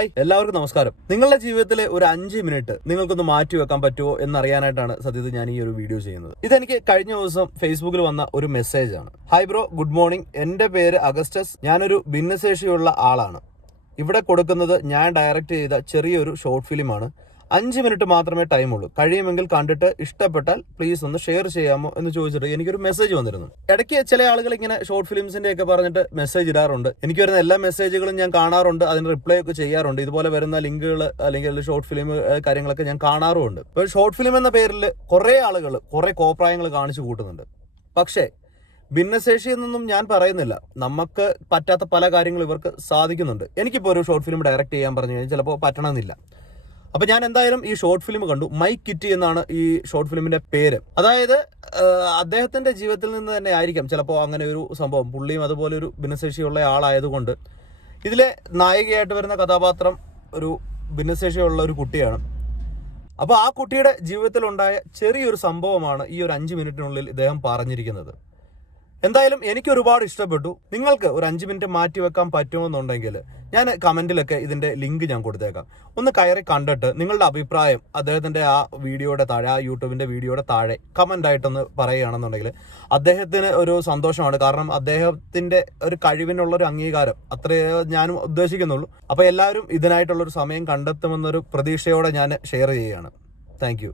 Hi എല്ലാവർക്കും നമസ്കാരം. നിങ്ങളുടെ ജീവിതത്തിലെ ഒരു അഞ്ച് മിനിറ്റ് നിങ്ങൾക്കൊന്ന് മാറ്റി വെക്കാൻ പറ്റുമോ എന്നറിയാനായിട്ടാണ് സത്യത്തിൽ ഞാൻ ഈ ഒരു വീഡിയോ ചെയ്യുന്നത്. ഇതെനിക്ക് കഴിഞ്ഞ ദിവസം ഫേസ്ബുക്കിൽ വന്ന ഒരു മെസ്സേജ് ആണ്. ഹായ് ബ്രോ ഗുഡ് മോർണിംഗ് എന്റെ പേര് അഗസ്റ്റസ്. ഞാനൊരു ഭിന്നശേഷിയുള്ള ആളാണ്. ഇവിടെ കൊടുക്കുന്നത് ഞാൻ ഡയറക്റ്റ് ചെയ്ത ചെറിയൊരു ഷോർട്ട് ഫിലിമാണ് അഞ്ച് മിനിറ്റ് മാത്രമേ ടൈമുള്ളൂ. കഴിയുമെങ്കിൽ കണ്ടിട്ട് ഇഷ്ടപ്പെട്ടാൽ പ്ലീസ് ഒന്ന് ഷെയർ ചെയ്യാമോ എന്ന് ചോദിച്ചിട്ട് എനിക്കൊരു മെസ്സേജ് വന്നിരുന്നു. ഇടയ്ക്ക് ചില ആളുകൾ ഇങ്ങനെ ഷോർട്ട് ഫിലിംസിന്റെ ഒക്കെ പറഞ്ഞിട്ട് മെസ്സേജ് ഇടാറുണ്ട്. എനിക്ക് വരുന്ന എല്ലാ മെസ്സേജുകളും ഞാൻ കാണാറുണ്ട്. അതിന് റിപ്ലൈ ഒക്കെ ചെയ്യാറുണ്ട്. ഇതുപോലെ വരുന്ന ലിങ്കുകൾ അല്ലെങ്കിൽ ഷോർട്ട് ഫിലിം കാര്യങ്ങളൊക്കെ ഞാൻ കാണാറുമുണ്ട്. ഇപ്പോൾ ഷോർട്ട് ഫിലിം എന്ന പേരിൽ കുറേ ആളുകൾ കുറേ കോപ്രായങ്ങൾ കാണിച്ചു കൂട്ടുന്നുണ്ട്. പക്ഷേ ഭിന്നശേഷി എന്നൊന്നും ഞാൻ പറയുന്നില്ല. നമുക്ക് പറ്റാത്ത പല കാര്യങ്ങളും ഇവർക്ക് സാധിക്കുന്നുണ്ട്. എനിക്കിപ്പോൾ ഒരു ഷോർട്ട് ഫിലിം ഡയറക്റ്റ് ചെയ്യാൻ പറഞ്ഞു കഴിഞ്ഞാൽ ചിലപ്പോൾ പറ്റണമെന്നില്ല. അപ്പൊ ഞാൻ എന്തായാലും ഈ ഷോർട്ട് ഫിലിം കണ്ടു. മൈ കിറ്റി എന്നാണ് ഈ ഷോർട്ട് ഫിലിമിന്റെ പേര്. അതായത് അദ്ദേഹത്തിന്റെ ജീവിതത്തിൽ നിന്ന് തന്നെ ആയിരിക്കാം ചിലപ്പോൾ അങ്ങനെ ഒരു സംഭവം. പുള്ളിയും അതുപോലെ ഒരു ഭിന്നശേഷിയുള്ള ആളായതുകൊണ്ട് ഇതിലെ നായികയായിട്ട് വരുന്ന കഥാപാത്രം ഒരു ഭിന്നശേഷിയുള്ള ഒരു കുട്ടിയാണ്. അപ്പോൾ ആ കുട്ടിയുടെ ജീവിതത്തിലുണ്ടായ ചെറിയൊരു സംഭവമാണ് ഈ ഒരു അഞ്ച് മിനിറ്റിനുള്ളിൽ ഇദ്ദേഹം പറഞ്ഞിരിക്കുന്നത്. എന്തായാലും എനിക്ക് ഒരുപാട് ഇഷ്ടപ്പെട്ടു. നിങ്ങൾക്ക് ഒരു അഞ്ച് മിനിറ്റ് മാറ്റി വെക്കാൻ പറ്റുമെന്നുണ്ടെങ്കിൽ ഞാൻ കമന്റിലൊക്കെ ഇതിന്റെ ലിങ്ക് ഞാൻ കൊടുത്തേക്കാം. ഒന്ന് കയറി കണ്ടിട്ട് നിങ്ങളുടെ അഭിപ്രായം അദ്ദേഹത്തിന്റെ ആ വീഡിയോയുടെ താഴെ ആ യൂട്യൂബിന്റെ വീഡിയോയുടെ താഴെ കമന്റ് ആയിട്ടൊന്ന് പറയുകയാണെന്നുണ്ടെങ്കിൽ അദ്ദേഹത്തിന് ഒരു സന്തോഷമാണ്. കാരണം അദ്ദേഹത്തിന്റെ ഒരു കഴിവിനുള്ള ഒരു അംഗീകാരം അത്രയേ ഞാനും ഉദ്ദേശിക്കുന്നുള്ളൂ. അപ്പൊ എല്ലാവരും ഇതിനായിട്ടുള്ള ഒരു സമയം കണ്ടെത്തുമെന്നൊരു പ്രതീക്ഷയോടെ ഞാൻ ഷെയർ ചെയ്യുകയാണ്. താങ്ക്